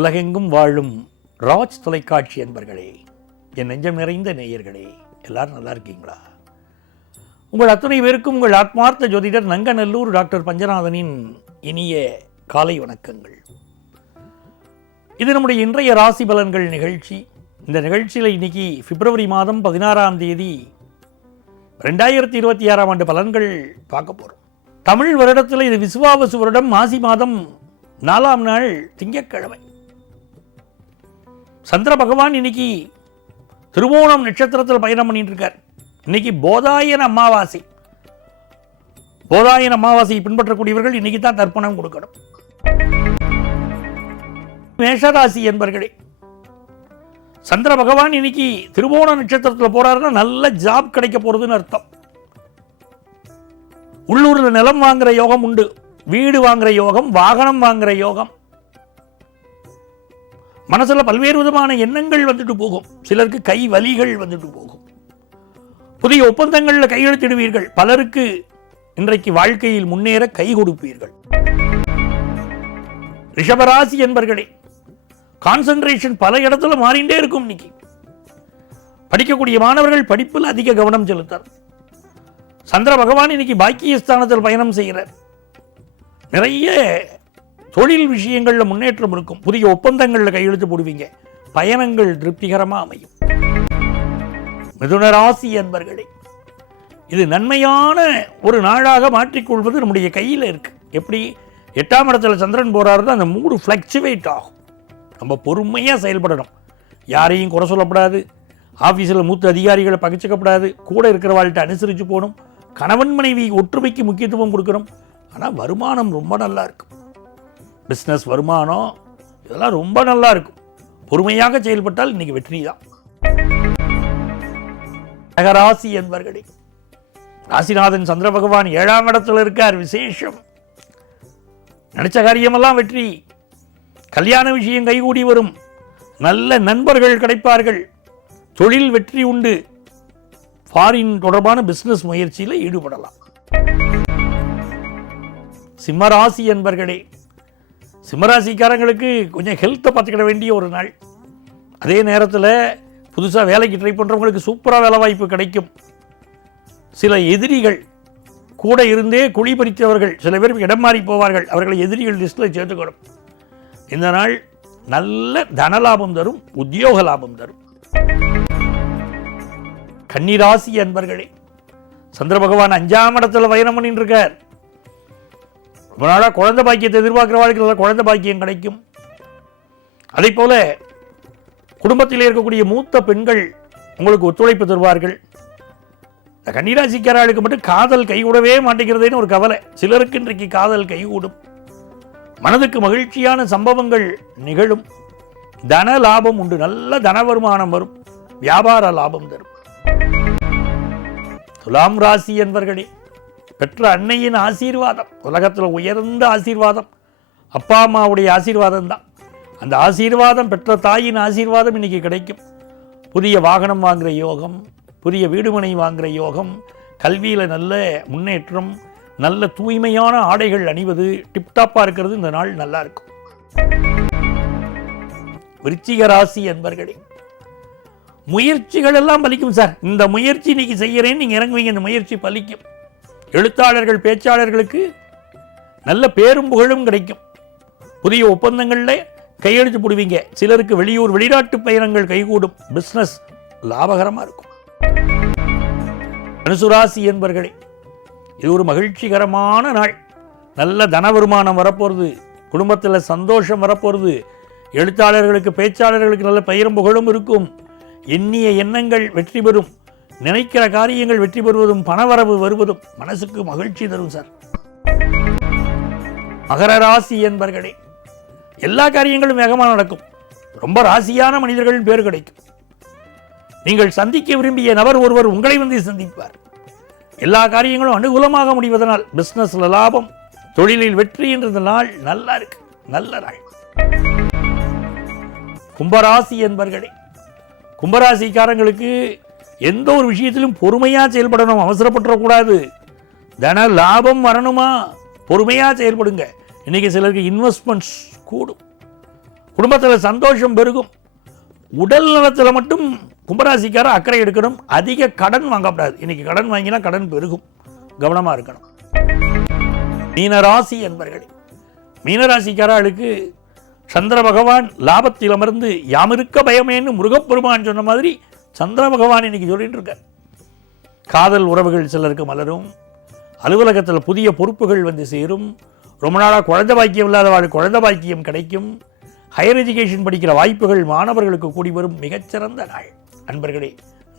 உலகெங்கும் வாழும் ராஜ் தொலைக்காட்சி என்பர்களே, என் நெஞ்சம் நிறைந்த நேயர்களே, எல்லாரும் நல்லா இருக்கீங்களா? உங்கள் அத்தனை பேருக்கும் உங்கள் ஆத்மார்த்த ஜோதிடர் நங்கநல்லூர் டாக்டர் பஞ்சநாதனின் இனிய காலை வணக்கங்கள். இது நம்முடைய இன்றைய ராசி பலன்கள் நிகழ்ச்சி. இந்த நிகழ்ச்சியில் இன்னைக்கு பிப்ரவரி மாதம் 16ஆம் தேதி 2026ஆம் ஆண்டு பலன்கள் பார்க்க போகிறோம். தமிழ் வருடத்தில் இது விசுவாவசு வருடம், மாசி மாதம் 4ஆம் நாள் திங்கட்கிழமை. சந்திர பகவான் இன்னைக்கு திருவோணம் நட்சத்திரத்தில் பயணம் பண்ணிட்டு இருக்கார். இன்னைக்கு போதாயன அமாவாசை. போதாயன அமாவாசையை பின்பற்றக்கூடியவர்கள் இன்னைக்கு தான் தர்ப்பணம் கொடுக்கணும். மேஷராசி என்பர்களே, சந்திர பகவான் இன்னைக்கு திருவோண நட்சத்திரத்தில் போறாருன்னா நல்ல ஜாப் கிடைக்க போறதுன்னு அர்த்தம். உள்ளூரில் நிலம் வாங்குற யோகம் உண்டு, வீடு வாங்குற யோகம், வாகனம் வாங்குற யோகம். மனசுல பல்வேறு விதமான எண்ணங்கள் வந்துட்டு போகும். சிலருக்கு கை வலிகள் வந்துட்டு போகும். புதிய ஒப்பந்தங்களில் கையெழுத்திடுவீர்கள். பலருக்கு இன்றைக்கு வாழ்க்கையில் முன்னேற கை கொடுப்பீர்கள். ரிஷபராசி என்பர்களே, கான்சென்ட்ரேஷன் பல இடத்துல மாறிண்டே இருக்கும். இன்னைக்கு படிக்கக்கூடிய மாணவர்கள் படிப்பில் அதிக கவனம் செலுத்தார். சந்திர பகவான் இன்னைக்கு பாக்கியஸ்தானத்தில் பயணம் செய்கிறார். நிறைய தொழில் விஷயங்களில் முன்னேற்றம் இருக்கும். புதிய ஒப்பந்தங்களில் கையெழுத்து போடுவீங்க. பயணங்கள் திருப்திகரமாக அமையும். மிதுன ராசி என்பர்களே, இது நன்மையான ஒரு நாளாக மாற்றிக்கொள்வது நம்முடைய கையில் இருக்கு. எப்படி 8ஆம் இடத்துல சந்திரன் போறாருன்னா அந்த மூடு ஃப்ளக்சுவேட் ஆகும். நம்ம பொறுமையாக செயல்படணும். யாரையும் குறை சொல்லப்படாது. ஆஃபீஸில் மூத்த அதிகாரிகளை பகிச்சுக்கப்படாது. கூட இருக்கிறவாள்கிட்ட அனுசரித்து போகணும். கணவன் மனைவி ஒற்றுமைக்கு முக்கியத்துவம் கொடுக்கணும். ஆனால் வருமானம் ரொம்ப நல்லா இருக்கும். பிஸ்னஸ் வருமானம் இதெல்லாம் ரொம்ப நல்லா இருக்கும். பொறுமையாக செயல்பட்டால் இன்னைக்கு வெற்றி தான். கடகராசி என்பர்களே, ராசிநாதன் சந்திர பகவான் 7ஆம் இடத்துல இருக்கார். விசேஷம். நினைச்ச காரியமெல்லாம் வெற்றி. கல்யாண விஷயம் கைகூடி வரும். நல்ல நண்பர்கள் கிடைப்பார்கள். தொழில் வெற்றி உண்டு. ஃபாரின் தொடர்பான பிசினஸ் முயற்சியில் ஈடுபடலாம். சிம்மராசி என்பர்களே, சிம்மராசிக்காரங்களுக்கு கொஞ்சம் ஹெல்த்தை பார்த்துக்கிட வேண்டிய ஒரு நாள். அதே நேரத்தில் புதுசாக வேலைக்கு ட்ரை பண்ணுறவங்களுக்கு சூப்பராக வேலை வாய்ப்பு கிடைக்கும். சில எதிரிகள் கூட இருந்தே குழி பறித்தவர்கள் சில பேர் இடம் மாறி போவார்கள். அவர்களை எதிரிகள் லிஸ்ட்டில் சேர்த்துக்கணும். இந்த நாள் நல்ல தனலாபம் தரும், உத்தியோக லாபம் தரும். கன்னிராசி அன்பர்களே, சந்திர பகவான் 5ஆம் இடத்துல பயணம் பண்ணிட்டு இருக்கார். ரொம்ப நாளாக குழந்தை பாக்கியத்தை எதிர்பார்க்கிறவர்களுக்கு குழந்தை பாக்கியம் கிடைக்கும். அதே போல குடும்பத்தில் இருக்கக்கூடிய மூத்த பெண்கள் உங்களுக்கு ஒத்துழைப்பு தருவார்கள். இந்த கன்னிராசிக்காரர்களுக்கு மட்டும் காதல் கைகூடவே மாட்டேங்கிறதுன்னு ஒரு கவலை. சிலருக்கு இன்றைக்கு காதல் கைகூடும். மனதுக்கு மகிழ்ச்சியான சம்பவங்கள் நிகழும். தன லாபம் உண்டு. நல்ல தன வருமானம் வரும். வியாபார லாபம் தரும். துலாம் ராசி என்பர்களே, பெற்ற அன்னையின் ஆசீர்வாதம் உலகத்தில் உயர்ந்த ஆசீர்வாதம். அப்பா அம்மாவுடைய ஆசீர்வாதம் தான். அந்த ஆசீர்வாதம், பெற்ற தாயின் ஆசீர்வாதம் இன்னைக்கு கிடைக்கும். புதிய வாகனம் வாங்குகிற யோகம், புதிய வீடுமனை வாங்குகிற யோகம், கல்வியில் நல்ல முன்னேற்றம், நல்ல தூய்மையான ஆடைகள் அணிவது, டிப்டாப்பாக இருக்கிறது இந்த நாள் நல்லா இருக்கும். விருச்சிக ராசி என்பர்களே, முயற்சிகள் எல்லாம் பலிக்கும். சார், இந்த முயற்சி இன்னைக்கு செய்கிறேன்னு நீங்கள் இறங்குவீங்க. இந்த முயற்சி பலிக்கும். எழுத்தாளர்கள், பேச்சாளர்களுக்கு நல்ல பேரும் புகழும் கிடைக்கும். புதிய ஒப்பந்தங்களில் கையெழுத்து போடுவீங்க. சிலருக்கு வெளியூர் வெளிநாட்டு பயணங்கள் கைகூடும். பிஸ்னஸ் லாபகரமாக இருக்கும். தனுசுராசி என்பர்களே, இது ஒரு மகிழ்ச்சிகரமான நாள். நல்ல தன வருமானம் வரப்போகிறது. குடும்பத்தில் சந்தோஷம் வரப்போகிறது. எழுத்தாளர்களுக்கு, பேச்சாளர்களுக்கு நல்ல பெயரும் புகழும் இருக்கும். எண்ணிய எண்ணங்கள் வெற்றி பெறும். நினைக்கிற காரியங்கள் வெற்றி பெறுவதும் பணவரவு வருவதும் மனசுக்கு மகிழ்ச்சி தரும். சார், மகர ராசி என்பர்களே, எல்லா காரியங்களும் வேகமாக நடக்கும். ரொம்ப ராசியான மனிதர்களின் பேர் கிடைக்கும். நீங்கள் சந்திக்க விரும்பிய நபர் ஒருவர் உங்களை வந்து சந்திப்பார். எல்லா காரியங்களும் அனுகூலமாக முடிவதனால் பிசினஸ்ல லாபம், தொழிலில் வெற்றி என்ற நாள் நல்லா இருக்கு. நல்ல நாள். கும்பராசி என்பர்களே, கும்பராசிக்காரங்களுக்கு எந்த ஒரு விஷயத்திலும் பொறுமையாக செயல்படணும். அவசரப்பட்டுறக்கூடாது. தன லாபம் வரணுமா, பொறுமையாக செயல்படுங்க. இன்றைக்கி சிலருக்கு இன்வெஸ்ட்மெண்ட்ஸ் கூடும். குடும்பத்தில் சந்தோஷம் பெருகும். உடல் நலத்தில் மட்டும் கும்பராசிக்கார அக்கறை எடுக்கணும். அதிக கடன் வாங்கக்கூடாது. இன்னைக்கு கடன் வாங்கினா கடன் பெருகும், கவனமாக இருக்கணும். மீனராசி என்பர்களே, மீனராசிக்காரர்களுக்கு சந்திர பகவான் லாபத்தில் அமர்ந்து யாமிருக்க பயமேன்னு முருகப்பெருமான் சொன்ன மாதிரி சந்திர பகவான் இன்னைக்கு சொல்லிட்டு இருக்கார். காதல் உறவுகள் சிலருக்கு மலரும். அலுவலகத்தில் புதிய பொறுப்புகள் வந்து சேரும். ரொம்ப நாளாக குழந்தை பாக்கியம் இல்லாதவாள் குழந்தை பாக்கியம் கிடைக்கும். ஹையர் எஜுகேஷன் படிக்கிற வாய்ப்புகள் மாணவர்களுக்கு கூடி வரும் மிகச்சிறந்த நாள். அன்பர்களே,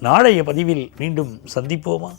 நாளைய பதிவில் மீண்டும் சந்திப்போமா?